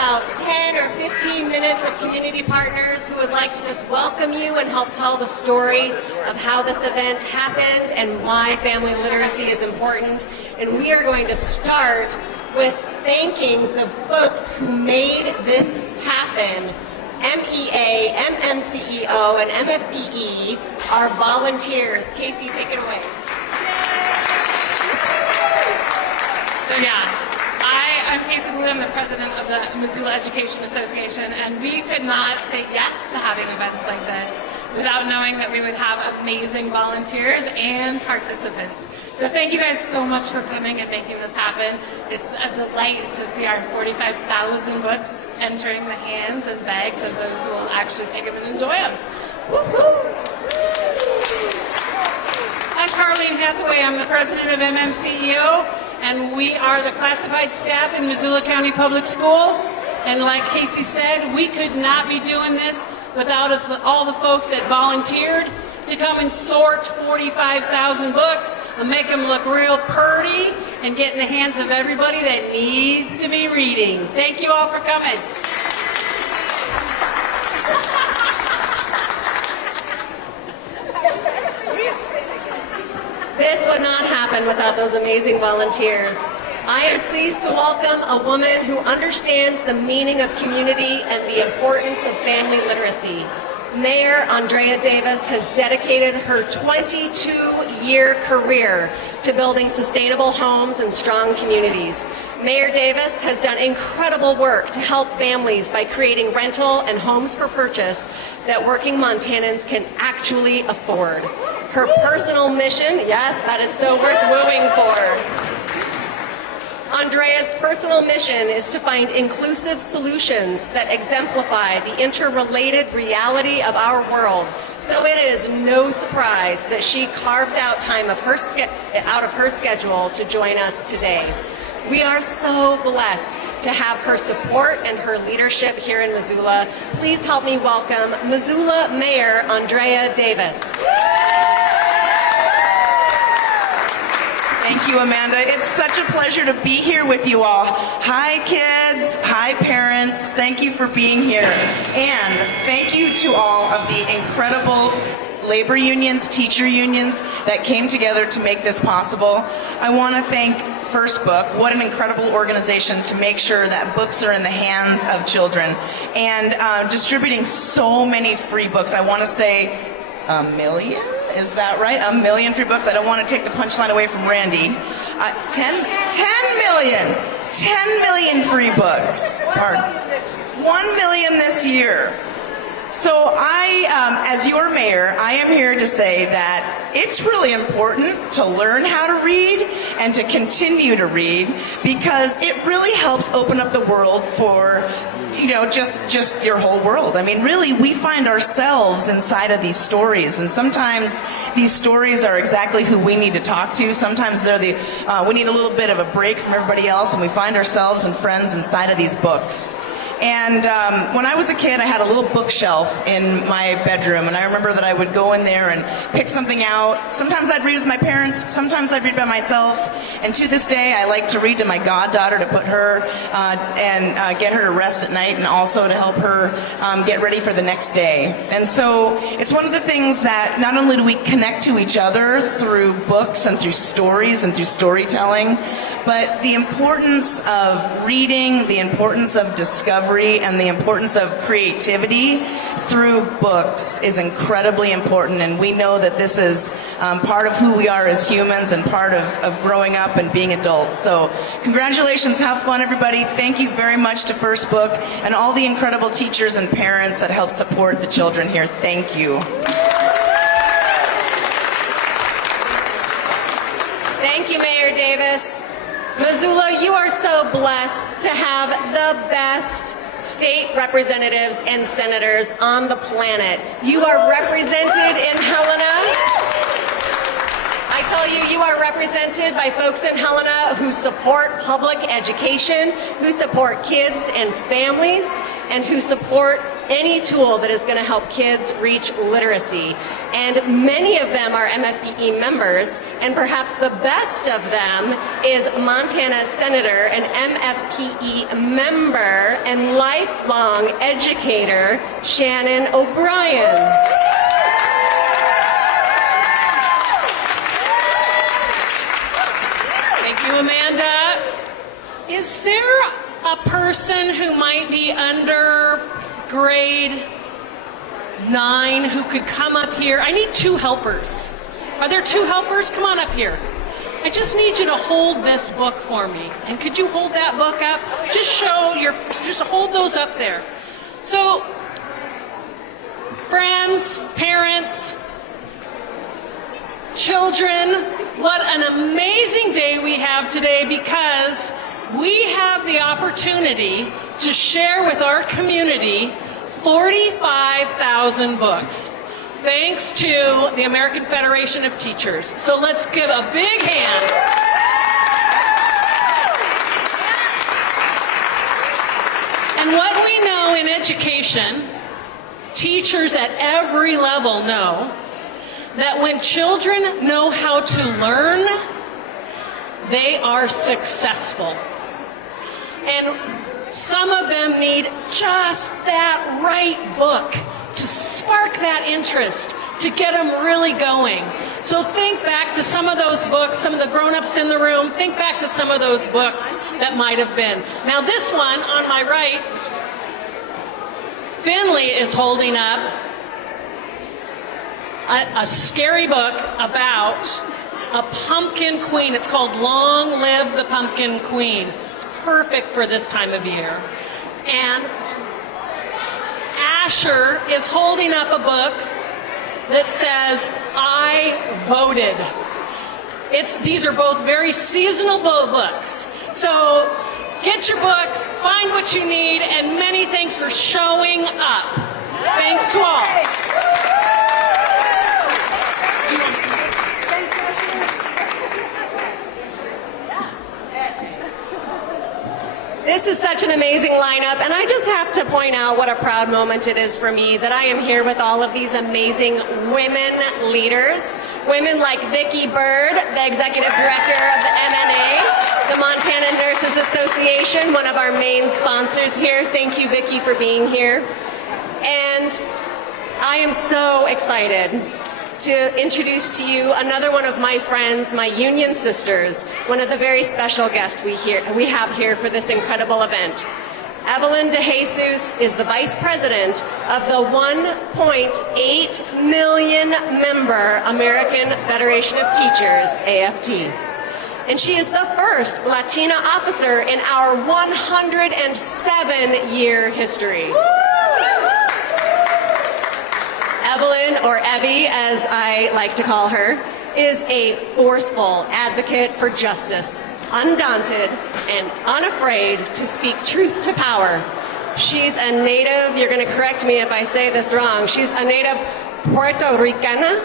about 10 or 15 minutes of community partners who would like to just welcome you and help tell the story of how this event happened and why family literacy is important. And we are going to start with thanking the folks who made this happen. MEA, MMCEO, and MFPE are volunteers. Casey, take it away. So I'm Casey. I'm the president of the Missoula Education Association, and we could not say yes to having events like this without knowing that we would have amazing volunteers and participants. So thank you guys so much for coming and making this happen. It's a delight to see our 45,000 books entering the hands and bags of those who will actually take them and enjoy them. Woo-hoo. I'm Carlene Hathaway. I'm the president of MMCEO, and we are the classified staff in Missoula County Public Schools. And like Casey said, we could not be doing this without all the folks that volunteered to come and sort 45,000 books and make them look real pretty and get in the hands of everybody that needs to be reading. Thank you all for coming. This would not happen without those amazing volunteers. I am pleased to welcome a woman who understands the meaning of community and the importance of family literacy. Mayor Andrea Davis has dedicated her 22-year career to building sustainable homes and strong communities. Mayor Davis has done incredible work to help families by creating rental and homes for purchase that working Montanans can actually afford. Her personal mission, yes, that is so worth wooing for. Andrea's personal mission is to find inclusive solutions that exemplify the interrelated reality of our world. So it is no surprise that she carved out time out of her schedule to join us today. We are so blessed to have her support and her leadership here in Missoula. Please help me welcome Missoula Mayor Andrea Davis. Thank you, Amanda. It's such a pleasure to be here with you all. Hi, kids. Hi, parents. Thank you for being here. And thank you to all of the incredible labor unions, teacher unions that came together to make this possible. I want to thank First Book. What an incredible organization to make sure that books are in the hands of children and distributing so many free books. I want to say 1 million? Is that right? 1 million free books. I don't want to take the punchline away from Randi. 10 million. 10 million free books. 1 million this year. So as your mayor, I am here to say that it's really important to learn how to read and to continue to read because it really helps open up the world for just your whole world. I mean, really, we find ourselves inside of these stories, and sometimes these stories are exactly who we need to talk to. Sometimes they're we need a little bit of a break from everybody else, and we find ourselves and friends inside of these books. And when I was a kid, I had a little bookshelf in my bedroom, and I remember that I would go in there and pick something out. Sometimes I'd read with my parents, sometimes I'd read by myself, and to this day, I like to read to my goddaughter to put her and get her to rest at night, and also to help her get ready for the next day. And so it's one of the things that not only do we connect to each other through books and through stories and through storytelling, but the importance of reading, the importance of discovery, and the importance of creativity through books is incredibly important, and we know that this is part of who we are as humans and part of growing up and being adults. So congratulations, have fun everybody. Thank you very much to First Book and all the incredible teachers and parents that help support the children here. Thank you. Thank you, Mayor Davis. Missoula, you are so blessed to have the best state representatives and senators on the planet. You are represented in Helena. I tell you, you are represented by folks in Helena who support public education, who support kids and families, and who support any tool that is going to help kids reach literacy. And many of them are MFPE members, and perhaps the best of them is Montana Senator and MFPE member and lifelong educator, Shannon O'Brien. Thank you, Amanda. Is there a person who might be under grade 9 who could come up here? I need 2 helpers. Are there 2 helpers? Come on up here. I just need you to hold this book for me. And could you hold that book up? Just hold those up there. So, friends, parents, children, what an amazing day we have today, because we have the opportunity to share with our community 45,000 books, thanks to the American Federation of Teachers. So let's give a big hand. And what we know in education, teachers at every level know that when children know how to learn, they are successful. And some of them need just that right book to spark that interest, to get them really going. So think back to some of those books, some of the grown-ups in the room, think back to some of those books that might have been. Now this one on my right, Finley is holding up a scary book about a pumpkin queen. It's called Long Live the Pumpkin Queen. It's perfect for this time of year. And Asher is holding up a book that says, I voted. These are both very seasonal books. So get your books, find what you need, and many thanks for showing up. Thanks to all. This is such an amazing lineup, and I just have to point out what a proud moment it is for me that I am here with all of these amazing women leaders. Women like Vicki Bird, the Executive Director of the MNA, the Montana Nurses Association, one of our main sponsors here. Thank you, Vicki, for being here. And I am so excited to introduce to you another one of my friends, my union sisters, one of the very special guests we have here for this incredible event. Evelyn DeJesus is the Vice President of the 1.8 million member American Federation of Teachers, AFT. And she is the first Latina officer in our 107-year history. Evelyn, or Evie as I like to call her, is a forceful advocate for justice, undaunted and unafraid to speak truth to power. She's a native, you're going to correct me if I say this wrong, she's a native Puerto Ricana?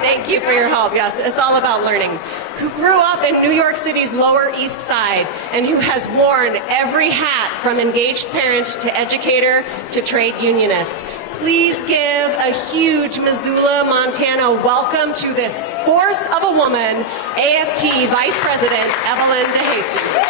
Thank you for your help. Yes, it's all about learning. Who grew up in New York City's Lower East Side and who has worn every hat from engaged parent to educator to trade unionist. Please give a huge Missoula, Montana welcome to this force of a woman, AFT Vice President Evelyn DeJesus.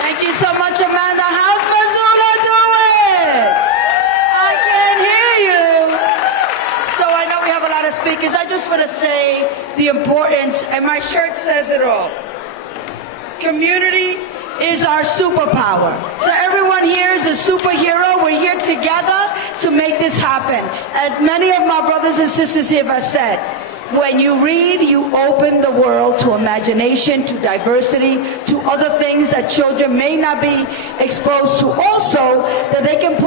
Thank you so much, Amanda. How's Missoula doing? I can't hear you. So I know we have a lot of speakers. I just want to say the importance, and my shirt says it all. Community is our superpower. So everyone here is a superhero. We're here together to make this happen. As many of my brothers and sisters here have said, when you read, you open the world to imagination, to diversity, to other things that children may not be exposed to. Also, that they can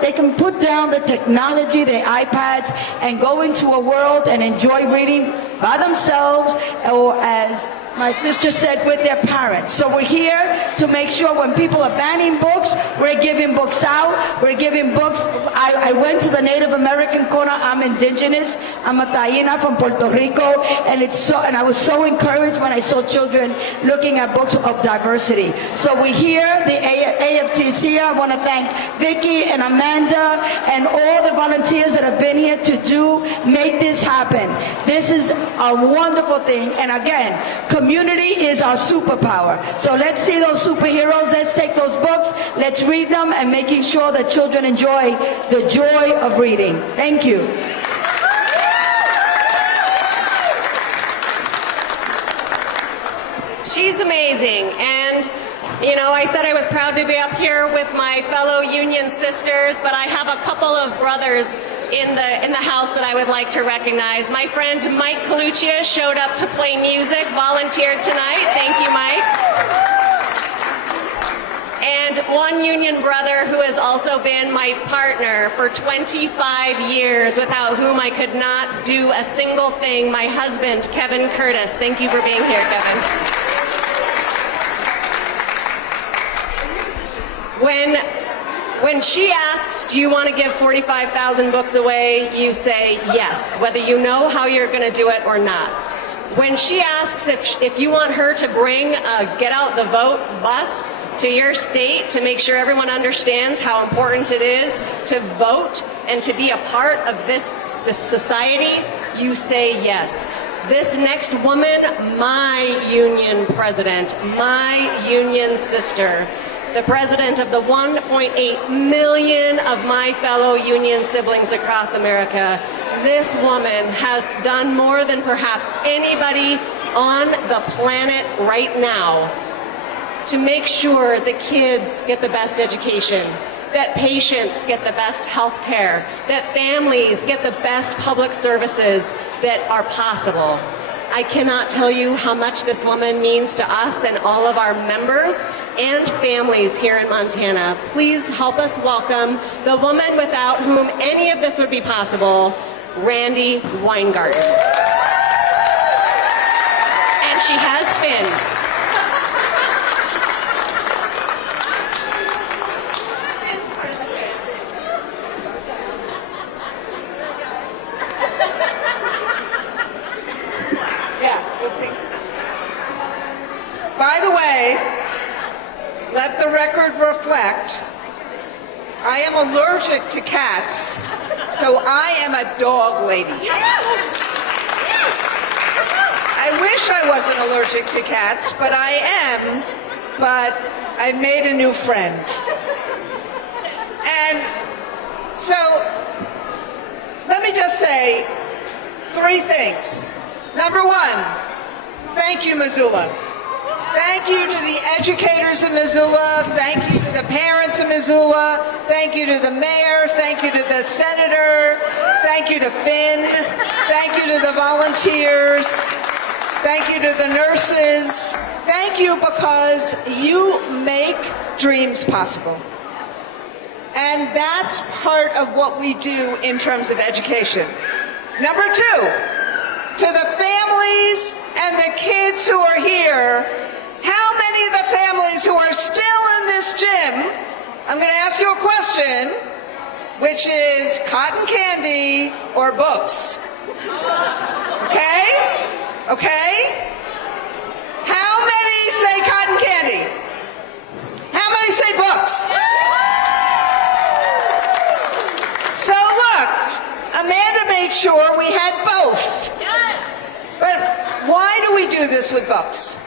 they can put down the technology, their iPads, and go into a world and enjoy reading by themselves or as My sister said with their parents. So we're here to make sure when people are banning books, we're giving books out. We're giving books. I went to the Native American corner. I'm indigenous. I'm a Taína from Puerto Rico, and I was so encouraged when I saw children looking at books of diversity. So we're here. The AFT is here. I want to thank Vicki and Amanda and all the volunteers that have been here to make this happen. This is a wonderful thing. And again, community is our superpower. So let's see those superheroes. Let's take those books. Let's read them and making sure that children enjoy the joy of reading. Thank you. She's amazing. And, you know, I said I was proud to be up here with my fellow union sisters, but I have a couple of brothers in the house that I would like to recognize. My friend Mike Coluccia showed up to play music, volunteered tonight. Thank you, Mike. And one union brother who has also been my partner for 25 years, without whom I could not do a single thing, my husband, Kevin Curtis. Thank you for being here, Kevin. When she asks, do you want to give 45,000 books away, you say yes, whether you know how you're going to do it or not. When she asks if you want her to bring a Get Out the Vote bus to your state to make sure everyone understands how important it is to vote and to be a part of this society, you say yes. This next woman, my union president, my union sister, the president of the 1.8 million of my fellow union siblings across America. This woman has done more than perhaps anybody on the planet right now to make sure the kids get the best education, that patients get the best health care, that families get the best public services that are possible. I cannot tell you how much this woman means to us and all of our members and families here in Montana. Please help us welcome the woman without whom any of this would be possible, Randi Weingarten. And she has been. By the way, let the record reflect, I am allergic to cats, so I am a dog lady. I wish I wasn't allergic to cats, but I am, but I've made a new friend. And so, let me just say 3 things. Number 1, thank you, Missoula. Thank you to the educators of Missoula. Thank you to the parents of Missoula. Thank you to the mayor. Thank you to the senator. Thank you to Finn. Thank you to the volunteers. Thank you to the nurses. Thank you because you make dreams possible. And that's part of what we do in terms of education. Number 2, to the families and the kids who are here, how many of the families who are still in this gym, I'm going to ask you a question, which is cotton candy or books? Okay? Okay? How many say cotton candy? How many say books? So look, Amanda made sure we had both. But why do we do this with books?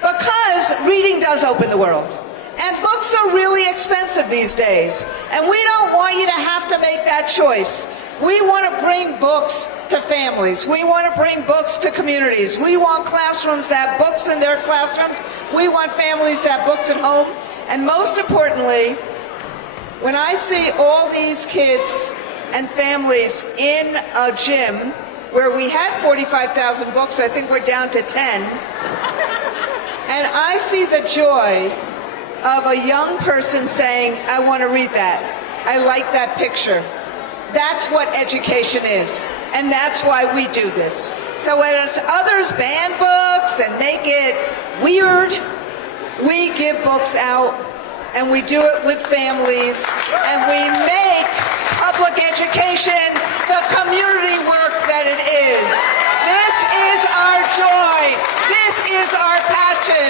Because reading does open the world. And books are really expensive these days. And we don't want you to have to make that choice. We want to bring books to families. We want to bring books to communities. We want classrooms to have books in their classrooms. We want families to have books at home. And most importantly, when I see all these kids and families in a gym where we had 45,000 books, I think we're down to 10, and I see the joy of a young person saying, I want to read that. I like that picture. That's what education is. And that's why we do this. So as others ban books, books and make it weird. We give books out, and we do it with families, and we make public education the community work that it is. This is our joy. This is our passion.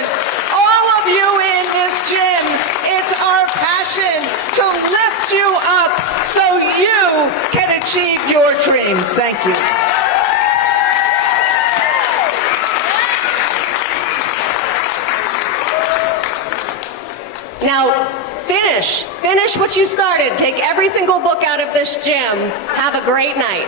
All of you in this gym, it's our passion to lift you up so you can achieve your dreams. Thank you. Now, finish what you started. Take every single book out of this gym. Have a great night.